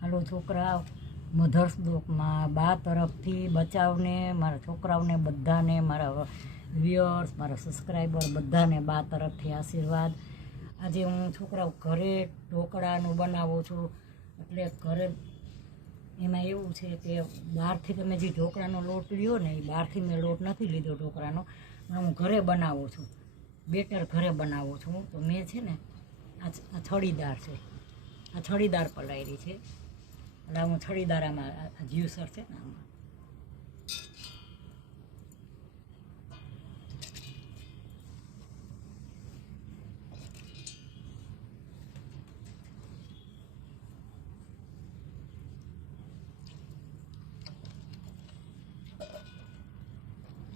હાલો છોકરા, મધર્સ ડોકમાં બા તરફથી બચાવને, મારા છોકરાઓને બધાને, મારા વ્યુઅર્સ, મારા સબસ્ક્રાઈબર બધાને બા તરફથી આશીર્વાદ. આજે હું છોકરાઓ ઘરે ઢોકળાનું બનાવું છું. એટલે ઘરે એમાં એવું છે કે બહારથી તમે જે ઢોકળાનો લોટ લ્યો ને, એ બહારથી મેં લોટ નથી લીધો ઢોકળાનો, પણ હું ઘરે બનાવું છું. બેટર ઘરે બનાવું છું. તો મેં છે ને આ છડી દાળ છે, આ છડી દાળ પલાળી છે. એટલે હું છડી દાળ આમાં જ્યુસર છે ને આમાં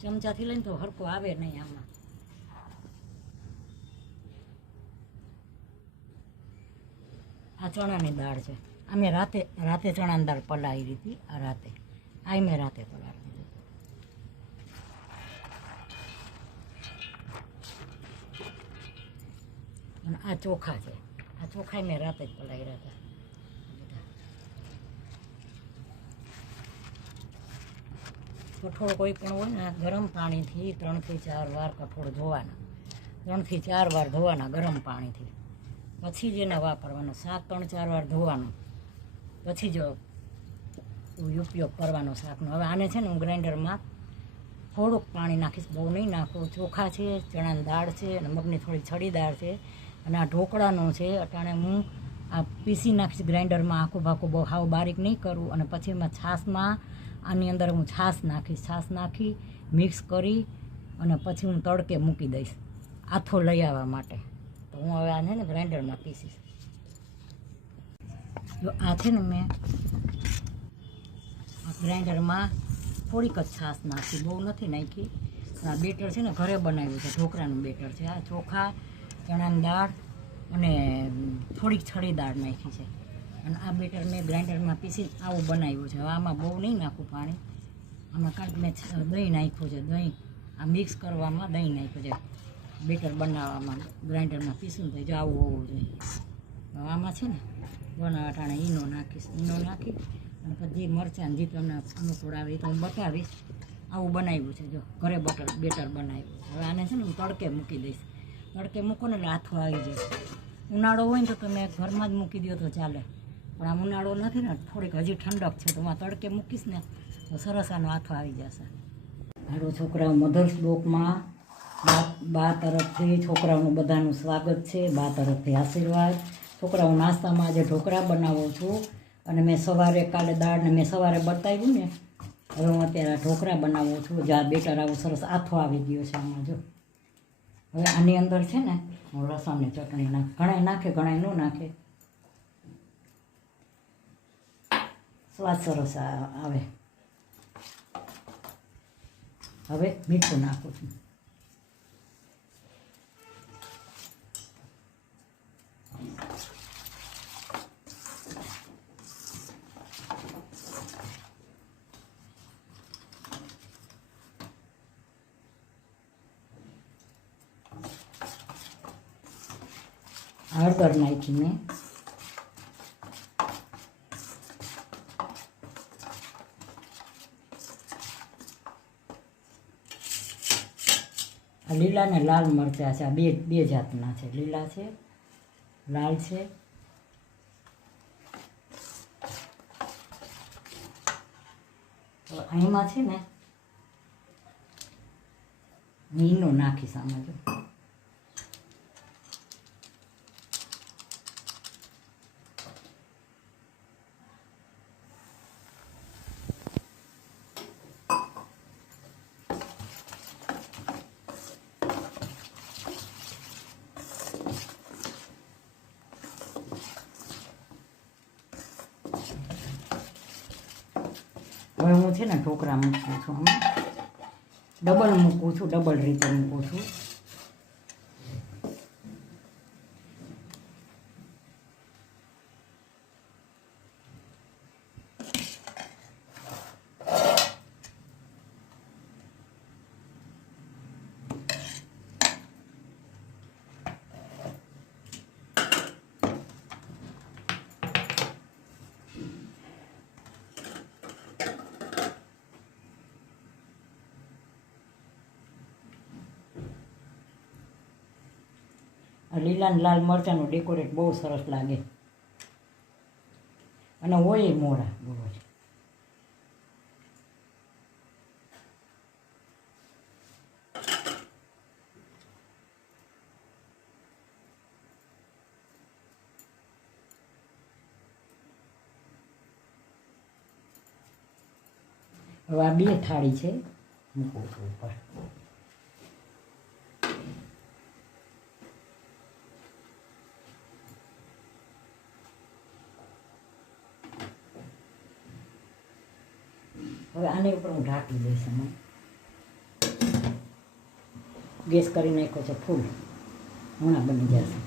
ચમચાથી લઈને તો હરકો આવે નહીં આમાં. આ ચણાની દાળ છે. આ મેં રાતે ચણાની દાળ પલાળી હતી. આ રાતે મેં રાતે પલાળી દીધી. અને આ ચોખા છે. આ ચોખા મેં રાતે જ પલાળ્યા હતા. કઠોળ કોઈ પણ હોય ને, ગરમ પાણીથી 3 થી 4 વાર કઠોળ ધોવાના. 3 થી 4 વાર ધોવાના ગરમ પાણીથી, પછી જ એને વાપરવાનો. શાક 3-4 વાર ધોવાનું, પછી જ ઉપયોગ કરવાનો શાકનો. હવે આને છે ને હું ગ્રાઇન્ડરમાં થોડુંક પાણી નાખીશ, બહુ નહીં નાખું. ચોખા છે, ચણાની દાળ છે, અને મગની થોડી છડી દાળ છે, અને આ ઢોકળાનું છે. અટાણે હું આ પીસી નાખીશ ગ્રાઇન્ડરમાં, આખું ભાખું બહુ હાવ બારીક નહીં કરું. અને પછી એમાં છાશમાં, આની અંદર હું છાશ નાખીશ. છાશ નાખી મિક્સ કરી અને પછી હું તડકે મૂકી દઈશ આથો લઈ આવવા માટે. તો હું હવે આને ને ગ્રાઇન્ડરમાં પીસીશ. જો આ છે ને મેં ગ્રાઇન્ડરમાં થોડીક જ છાશ નાખી, બહુ નથી નાખી. આ બેટર છે ને ઘરે બનાવ્યું છે, ઢોકળાનું બેટર છે. આ ચોખા, ચણાની દાળ અને થોડીક છડી દાળ નાખી છે. અને આ બેટર મેં ગ્રાઇન્ડરમાં પીસી આવું બનાવ્યું છે. હવે આમાં બહુ નહીં નાખું પાણી. આમાં કાંઈક મેં દહીં નાખ્યું છે. દહીં આ મિક્સ કરવામાં દહીં નાખ્યું છે. બેટર બનાવવામાં ગ્રાઇન્ડરમાં પીસું તો આવું હોવું જોઈએ. હવે આમાં છે ને બનાવટાણે ઈનો નાખીશ. ઈનો નાખી અને પછી જે મરચાં જે તમને અનુકૂળ આવે એ તો હું બતાવીશ. આવું બનાવ્યું છે. જો ઘરે બેટર બનાવ્યું. હવે આને છે ને હું તડકે મૂકી દઈશ. તડકે મૂકો ને એટલે આથો આવી જાય. ઉનાળો હોય ને તો તમે ઘરમાં જ મૂકી દો તો ચાલે, પણ આ ઉનાળો નથી ને, થોડીક હજી ઠંડક છે, તો હું તડકે મૂકીશ ને તો સરસ આનો આથો આવી જશે. હાલો છોકરાઓ, મધર્સ ડોકમાં બા તરફથી છોકરાઓનું બધાનું સ્વાગત છે. બા તરફથી આશીર્વાદ. છોકરાઓ નાસ્તામાં આજે ઢોકળા બનાવું છું. અને મેં સવારે કાલે દાળને મેં સવારે બતાવ્યું ને, હવે હું અત્યારે ઢોકળા બનાવું છું. જ્યાં બેટર આવું સરસ આથો આવી ગયો છે આમાં. જો હવે આની અંદર છે ને હું લસણની ચટણી ઘણાય નાખે, ઘણાય ન નાખે, સ્વાદ સરસ આવે. હવે મીઠું નાખું છું. હળદર નાખી મેં. આ લીલા ને લાલ મરચાં છે. આ બે જાતના છે, લીલા છે, લાલ છે. તો અહીંમાં છે ને ઈનો નાખીશ આમાં. જો હવે હું છે ને ઢોકળા મૂકું છું. આમાં ડબલ મૂકું છું, ડબલ રીતે મૂકું છું. આ લીલા ને લાલ મરચાંનું ડેકોરેટ બહુ સરસ લાગે અને હોય મોરા બહુ જ. હવે આ 2 થાળી છે મૂકું છું ઉપર. હવે આની ઉપર હું ઢાંકી દઈશ. હમણાં ગેસ કરી નાખ્યો છે ફૂલ, હમણાં બની જશે.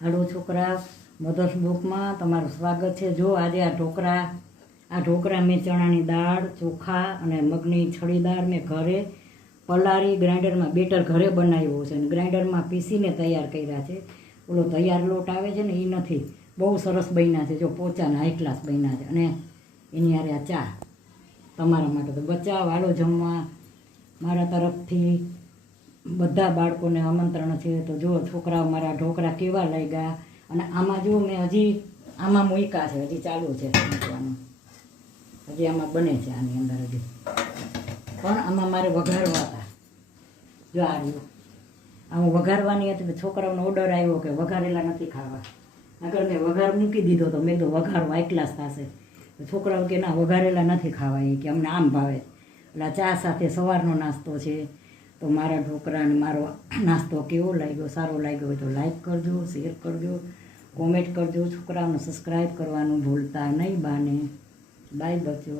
હાલો છોકરા, મધર્સ બુકમાં તમારું સ્વાગત છે. જો આજે આ ઢોકળા મેં ચણાની દાળ, ચોખા અને મગની છડી દાળ મેં ઘરે પલાળી ગ્રાઇન્ડરમાં બેટર ઘરે બનાવ્યું છે અને ગ્રાઇન્ડરમાં પીસીને તૈયાર કર્યા છે. ઓલો તૈયાર લોટ આવે છે ને એ નથી, બહુ સરસ બન્યા છે. જો પોચાના હાઈ ક્લાસ બન્યા છે. અને એની હારે આ ચા તમારા માટે તો બચાવ. હાલો જમવા. મારા તરફથી બધા બાળકોને આમંત્રણ છે. તો જો છોકરાઓ મારા ઢોકળા કેવા લાગ્યા. અને આમાં જો મેં હજી આમાં મૂક્યા છે, હજી ચાલુ છે મૂકવાનું, હજી આમાં બને છે આની અંદર હજી, પણ આમાં મારે વઘારવા હતા. જો આ રહ્યું, આ હું વઘારવાની હતી તો છોકરાઓનો ઓર્ડર આવ્યો કે વઘારેલા નથી ખાવા. આગળ મેં વઘાર મૂકી દીધો તો મેં કીધું વઘાર હાઈ ક્લાસ થશે. તો છોકરાઓ કે ના વઘારેલા નથી ખાવા, એ કે અમને આમ ભાવે. એટલે ચા સાથે સવારનો નાસ્તો છે. તો મારા ઢોકળાને મારો નાસ્તો કેવો લાગ્યો, સારો લાગ્યો હોય તો લાઈક કરજો, શેર કરજો, કોમેન્ટ કરજો. છોકરાઓને સબસ્ક્રાઈબ કરવાનું ભૂલતા નહીં બાને. બાય બચ્ચો.